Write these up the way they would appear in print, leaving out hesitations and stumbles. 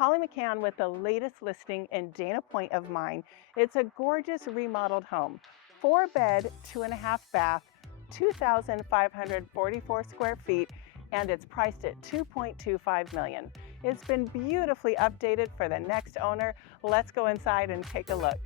Holly McKhann with the latest listing in Dana Point of mine. It's a gorgeous remodeled home. 4-bed, 2.5 bath, 2,544 square feet, and it's priced at $2.25 million. It's been beautifully updated for the next owner. Let's go inside and take a look.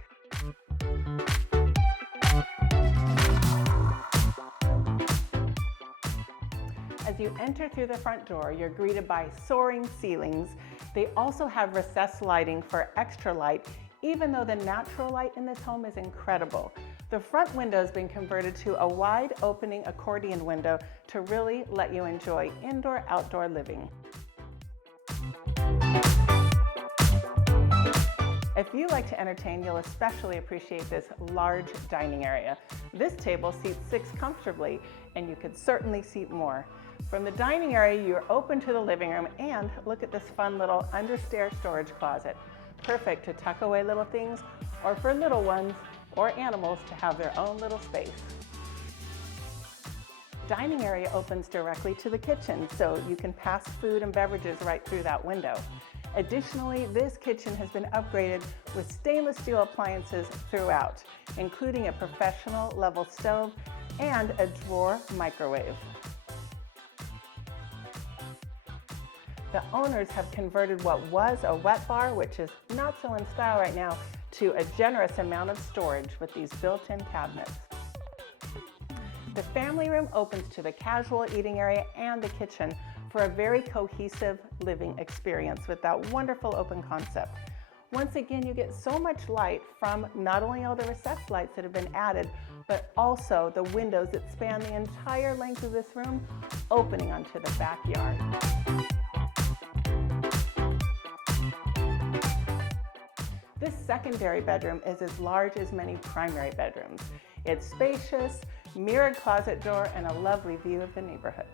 As you enter through the front door, you're greeted by soaring ceilings. They also have recessed lighting for extra light, even though the natural light in this home is incredible. The front window has been converted to a wide opening accordion window to really let you enjoy indoor-outdoor living. If you like to entertain, you'll especially appreciate this large dining area. This table seats 6 comfortably, and you could certainly seat more. From the dining area, you're open to the living room, and look at this fun little understair storage closet. Perfect to tuck away little things, or for little ones or animals to have their own little space. Dining area opens directly to the kitchen, so you can pass food and beverages right through that window. Additionally, this kitchen has been upgraded with stainless steel appliances throughout, including a professional level stove and a drawer microwave. The owners have converted what was a wet bar, which is not so in style right now, to a generous amount of storage with these built-in cabinets. The family room opens to the casual eating area and the kitchen for a very cohesive living experience with that wonderful open concept. Once again, you get so much light from not only all the recessed lights that have been added, but also the windows that span the entire length of this room, opening onto the backyard. This secondary bedroom is as large as many primary bedrooms. It's spacious, mirrored closet door, and a lovely view of the neighborhood.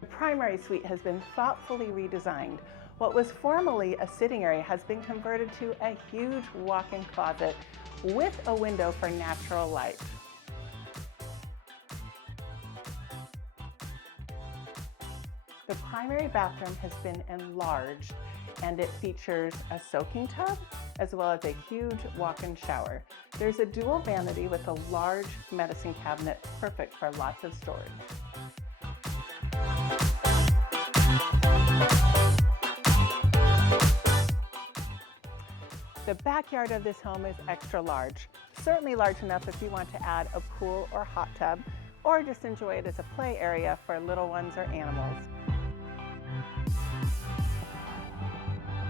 The primary suite has been thoughtfully redesigned. What was formerly a sitting area has been converted to a huge walk-in closet with a window for natural light. The primary bathroom has been enlarged, and it features a soaking tub as well as a huge walk-in shower. There's a dual vanity with a large medicine cabinet, perfect for lots of storage. The backyard of this home is extra large, certainly large enough if you want to add a pool or hot tub, or just enjoy it as a play area for little ones or animals.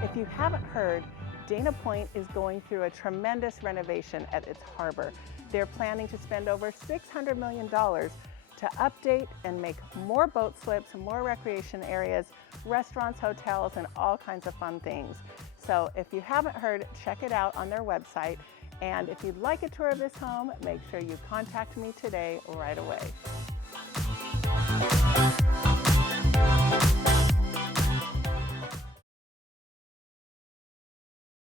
If you haven't heard, Dana Point is going through a tremendous renovation at its harbor. They're planning to spend over $600 million to update and make more boat slips, more recreation areas, restaurants, hotels, and all kinds of fun things. So if you haven't heard, check it out on their website. And if you'd like a tour of this home, make sure you contact me today right away.